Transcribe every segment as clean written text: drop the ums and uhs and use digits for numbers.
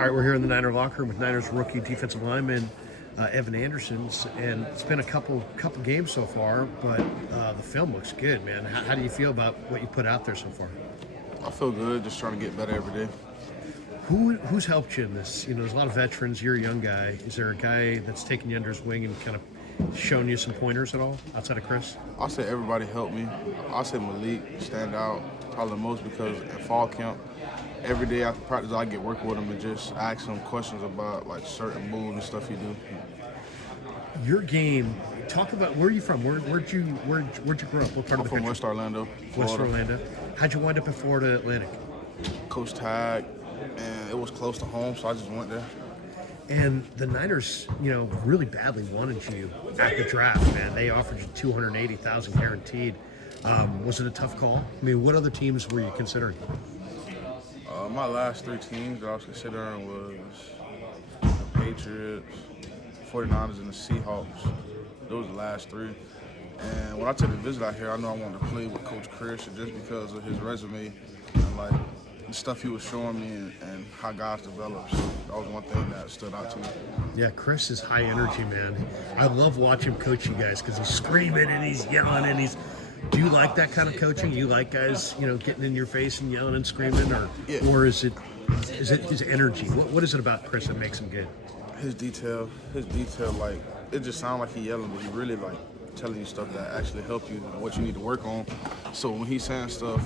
All right, we're here in the Niner locker room with Niners rookie defensive lineman Evan Anderson's, and it's been a couple games so far, but the film looks good, man. How do you feel about what you put out there so far? I feel good, just trying to get better every day. Who's helped you in this? You know, there's a lot of veterans. You're a young guy. Is there a guy that's taken you under his wing and kind of shown you some pointers at all outside of Chris? I'll say everybody helped me. I'll say Malik stand out probably the most because at fall camp, every day after practice, I get working with him and just ask him questions about like certain moves and stuff he do. Your game. Talk about where are you from? Where'd you grow up? What part I'm of the from country? West Orlando, West Florida. Orlando. How'd you wind up in Florida Atlantic? Coach Tag, and it was close to home, so I just went there. And the Niners, you know, really badly wanted you at the draft, man. They offered you $280,000 guaranteed. Was it a tough call? I mean, what other teams were you considering? My last three teams that I was considering was the Patriots, 49ers, and the Seahawks. Those were the last three. And when I took the visit out here, I knew I wanted to play with Coach Kocurek just because of his resume and like the stuff he was showing me and how guys develop. So that was one thing that stood out to me. Yeah, Chris is high energy, man. I love watching him coach you guys because he's screaming and he's yelling and he's. Do you like that kind of coaching? You like guys, you know, getting in your face and yelling and screaming, or is it his energy? What is it about Chris that makes him good? His detail, like it just sounds like he yelling, but he really like telling you stuff that actually help you and what you need to work on. So when he's saying stuff,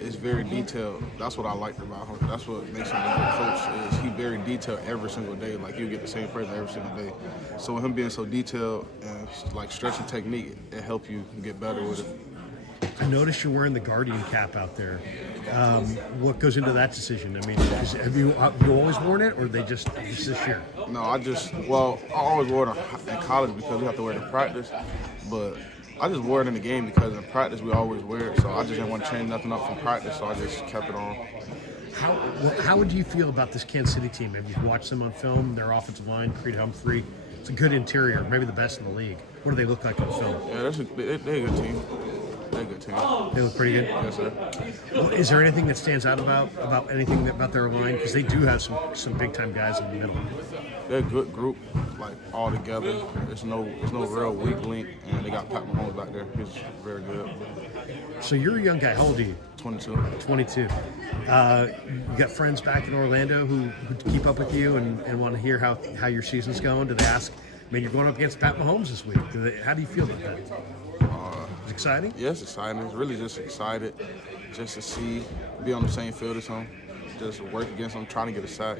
it's very detailed. That's what I liked about him. That's what makes him a good coach. Is he very detailed every single day? Like you get the same person every single day. So with him being so detailed and like stretching technique, it helps you get better with it. I noticed you're wearing the Guardian cap out there. What goes into that decision? I mean, have you always worn it, or they just this year? No, I always wore it in college because we have to wear it in practice, but I just wore it in the game because in practice we always wear it, so I just didn't want to change nothing up from practice, so I just kept it on. How would you feel about this Kansas City team? Have you watched them on film? Their offensive line, Creed Humphrey, it's a good interior, maybe the best in the league. What do they look like on film? Yeah, they're a good team. They're a good team. They look pretty good? Yes, sir. Well, is there anything that stands out about anything about their line? Because they do have some big-time guys in the middle. They're a good group, like all together. There's no real weak link, and they got Pat Mahomes back there. He's very good. So you're a young guy. How old are you? 22. 22. You got friends back in Orlando who keep up with you and want to hear how your season's going? Do they ask, man, you're going up against Pat Mahomes this week. How do you feel about that? It's exciting? Yeah, it's exciting. It's really just excited just to be on the same field as him, just work against him, trying to get a sack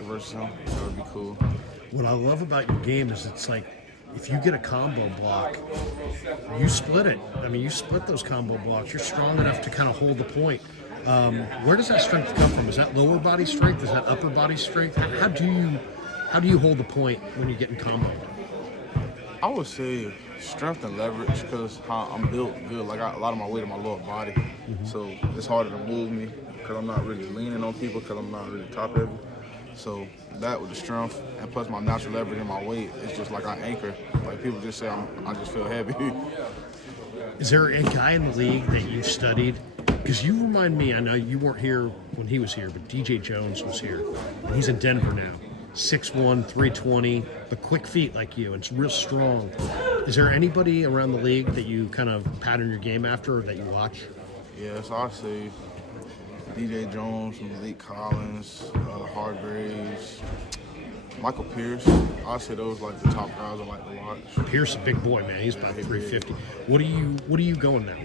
versus him. That would be cool. What I love about your game is it's like if you get a combo block, you split it. I mean, you split those combo blocks. You're strong enough to kind of hold the point. Where does that strength come from? Is that lower body strength? Is that upper body strength? How do you hold the point when you're getting comboed? I would say strength and leverage because I'm built good. Like I got a lot of my weight in my lower body, so it's harder to move me because I'm not really leaning on people because I'm not really top heavy. So that with the strength and plus my natural leverage and my weight, it's just like I anchor. Like people just say I just feel heavy. Is there a guy in the league that you studied? Because you remind me, I know you weren't here when he was here, but DJ Jones was here. And he's in Denver now. 6'1", 320, but quick feet like you, and it's real strong. Is there anybody around the league that you kind of pattern your game after or that you watch? Yeah, so I say DJ Jones, Malik Collins, Hargraves, Michael Pierce. I say those like the top guys I like to watch. Pierce is a big boy, man. He's about 350. What are you going now?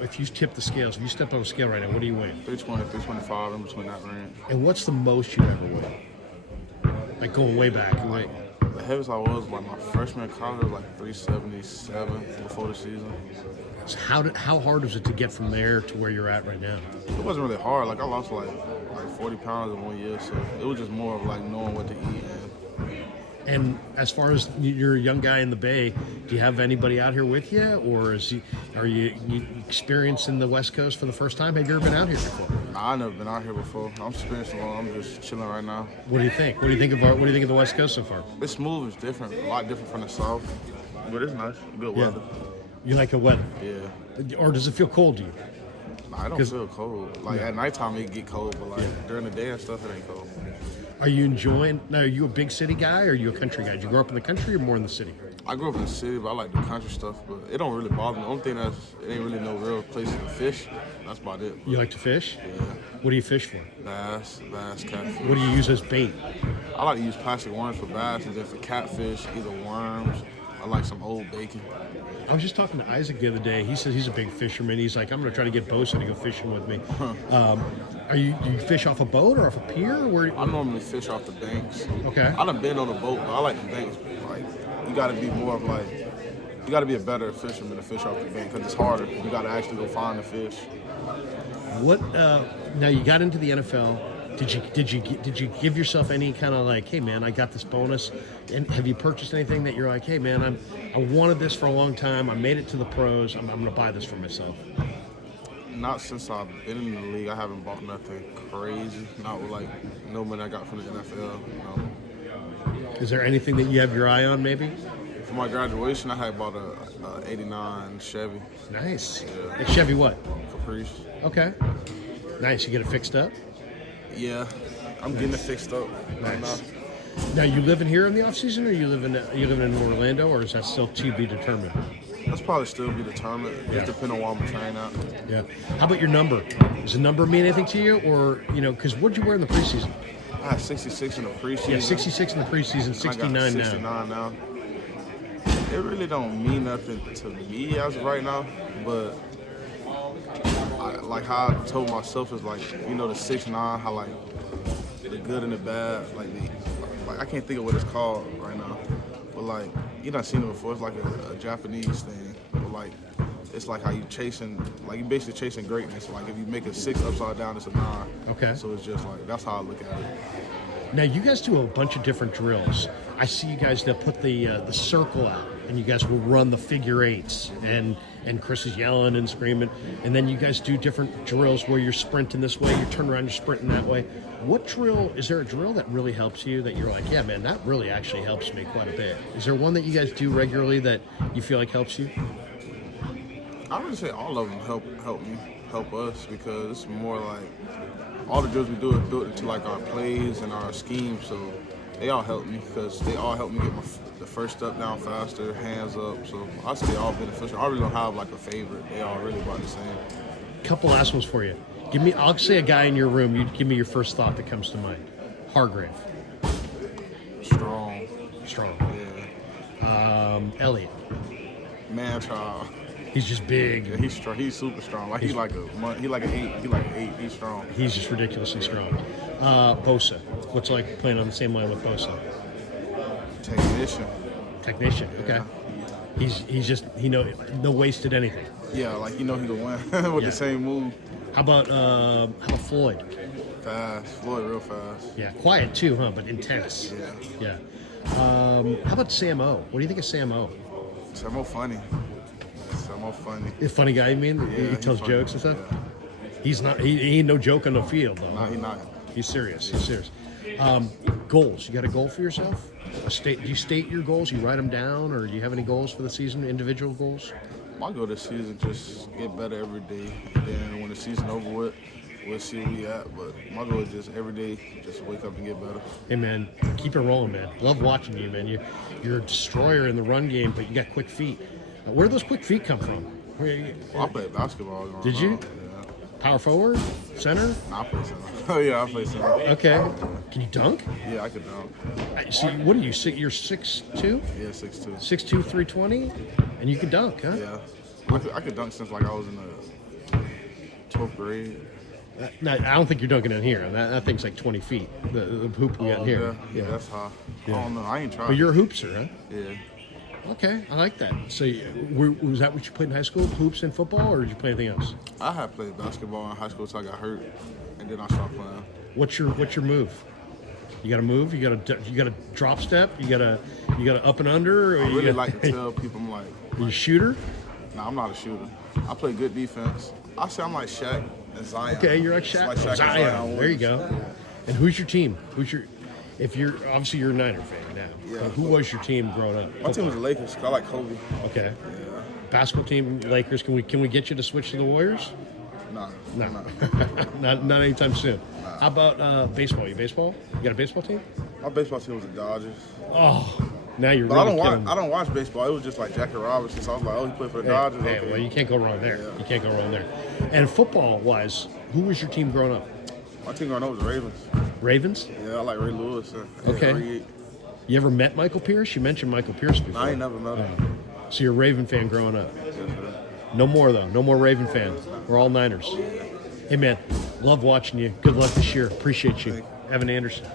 If you tip the scales, if you step on a scale right now, what do you weigh? 320, 325, in between that range. And what's the most you ever weighed? Like going way back. The heaviest I was like my freshman in college was like 377 before the season. So how hard was it to get from there to where you're at right now? It wasn't really hard. Like I lost like 40 pounds in 1 year, so it was just more of like knowing what to eat. And as far as you're a young guy in the Bay, do you have anybody out here with you, or are you experiencing the West Coast for the first time? Have you ever been out here before? I've never been out here before. I'm experiencing it. I'm just chilling right now. What do you think? What do you think of the West Coast so far? It's smooth. It's different. A lot different from the South, but it's nice. Good weather. You like the weather? Yeah. Or does it feel cold to you? Nah, I don't feel cold. Like at nighttime it get cold, but like during the day and stuff, it ain't cold. Are you enjoying? Now, are you a big city guy or are you a country guy? Did you grow up in the country or more in the city? I grew up in the city, but I like the country stuff. But it don't really bother me. The only thing it ain't really no real place to fish. That's about it. You like to fish? Yeah. What do you fish for? Bass, catfish. What do you use as bait? I like to use plastic worms for bass, and then for catfish, either worms. I like some old bacon. I was just talking to Isaac the other day. He says he's a big fisherman. He's like, I'm going to try to get Bosa to go fishing with me. Do you fish off a boat or off a pier? Or where? I normally fish off the banks. Okay. I done been on a boat, but I like the banks. Like, you got to be more of like, you got to be a better fisherman to fish off the bank because it's harder. You got to actually go find the fish. What? Now you got into the NFL. Did you give yourself any kind of like, hey man, I got this bonus, and have you purchased anything that you're like, hey man, I wanted this for a long time. I made it to the pros. I'm going to buy this for myself. Not since I've been in the league. I haven't bought nothing crazy. Not with like no money I got from the NFL. No. Is there anything that you have your eye on, maybe? For my graduation, I had bought a '89 Chevy. Nice. Yeah. A Chevy what? Caprice. Okay. Nice. You get it fixed up? Yeah, I'm getting it fixed up right Nice. now. Now you living here in the off season, or you living in Orlando, or is that still to be determined? That's probably still be determined. Yeah. Just depending on what I'm trying out. Yeah. How about your number? Does the number mean anything to you, or because what'd you wear in the preseason? I had 66 in the preseason. Yeah, 66 in the preseason, 69 I got now. 69 now. It really don't mean nothing to me as of right now, but like how I told myself is like, the 6'9", how like the good and the bad, like I can't think of what it's called right now, but like you done seen it before. It's like a Japanese thing, but like it's like how you you basically chasing greatness. Like if you make a 6 upside down, it's a 9. Okay. So it's just like that's how I look at it. Now you guys do a bunch of different drills. I see you guys that put the circle out, and you guys will run the figure 8s, and Chris is yelling and screaming, and then you guys do different drills where you're sprinting this way, you turn around, you're sprinting that way. What drill is there? A drill that really helps you that you're like, yeah, man, that really actually helps me quite a bit? Is there one that you guys do regularly that you feel like helps you? I would say all of them help us because it's more like all the drills we do is built into like our plays and our schemes, so they all help me because they all help me get the first step down faster, hands up. So I say they all beneficial. I really don't have like a favorite. They all really about the same. Couple last ones for you. I'll say a guy in your room. You give me your first thought that comes to mind. Hargrave. Strong. Yeah. Elliott. Man, child. He's just big. Yeah, he's strong. He's super strong. Like he's like an 8. He's strong. He's just ridiculously strong. Bosa. What's it like playing on the same line with Bosa? Technician. Okay. Yeah. He's just no wasted anything. Yeah, like he can win with the same move. How about Floyd? Fast. Floyd real fast. Yeah, quiet too, huh? But intense. Yeah. How about Sam O? What do you think of Sam O? Sam O funny. A funny guy, you mean? Yeah, he tells funny. jokes and stuff? Yeah. He's not. He ain't no joke on the field, though. Nah, he's not. He's serious. Goals. You got a goal for yourself? Do you state your goals? You write them down, or do you have any goals for the season? Individual goals? My goal this season just get better every day. And then when the season over with, we'll see where we at. But my goal is just every day, just wake up and get better. Hey man, keep it rolling, man. Love watching you, man. You're a destroyer in the run game, but you got quick feet. Where do those quick feet come from? I played basketball. Did you? Yeah. Power forward? Center? I play center. Oh yeah, I play center. Okay. Can you dunk? Yeah, I could dunk. So what are you? You're 6'2"? Yeah, 6'2". 6'2", 320? And you can dunk, huh? Yeah. I could dunk since like I was in the 12th grade. No, I don't think you're dunking in here. That thing's like 20 feet. The hoop we got in here. Yeah, that's high. Yeah. I don't know. I ain't tried. But you're a hoopster, huh? Yeah. Okay, I like that. So, was that what you played in high school? Hoops and football, or did you play anything else? I had played basketball in high school until I got hurt, and then I stopped playing. What's your move? You got to move. You got to drop step. You got to up and under. Or I really like to tell people I'm like, are you a shooter? Nah, I'm not a shooter. I play good defense. I say I'm like Shaq and Zion. Okay, you're like Shaq. Shaq Zion. There you go. And who's your team? If you're obviously you're a Niner fan now. Yeah. Who was your team growing up? My team was the Lakers. I like Kobe. Okay. Yeah. Basketball team, Lakers. Can we get you to switch to the Warriors? Nah. No, Nah. not anytime soon. How about baseball? You baseball? You got a baseball team? My baseball team was the Dodgers. Oh, now you're But really killing me. I don't watch baseball. It was just like Jackie Robinson. So I was like, oh, he played for the Dodgers. Hey, Okay. well, you can't go wrong there. Yeah. You can't go wrong there. And football-wise, who was your team growing up? My team growing up was the Ravens. Ravens? Yeah, I like Ray Lewis. Okay. Reed. You ever met Michael Pierce? You mentioned Michael Pierce before. I ain't never met him. So you're a Raven fan growing up. Yes, sir. No more, though. No more Raven fan. We're all Niners. Hey, man, love watching you. Good luck this year. Appreciate you. Evan Anderson.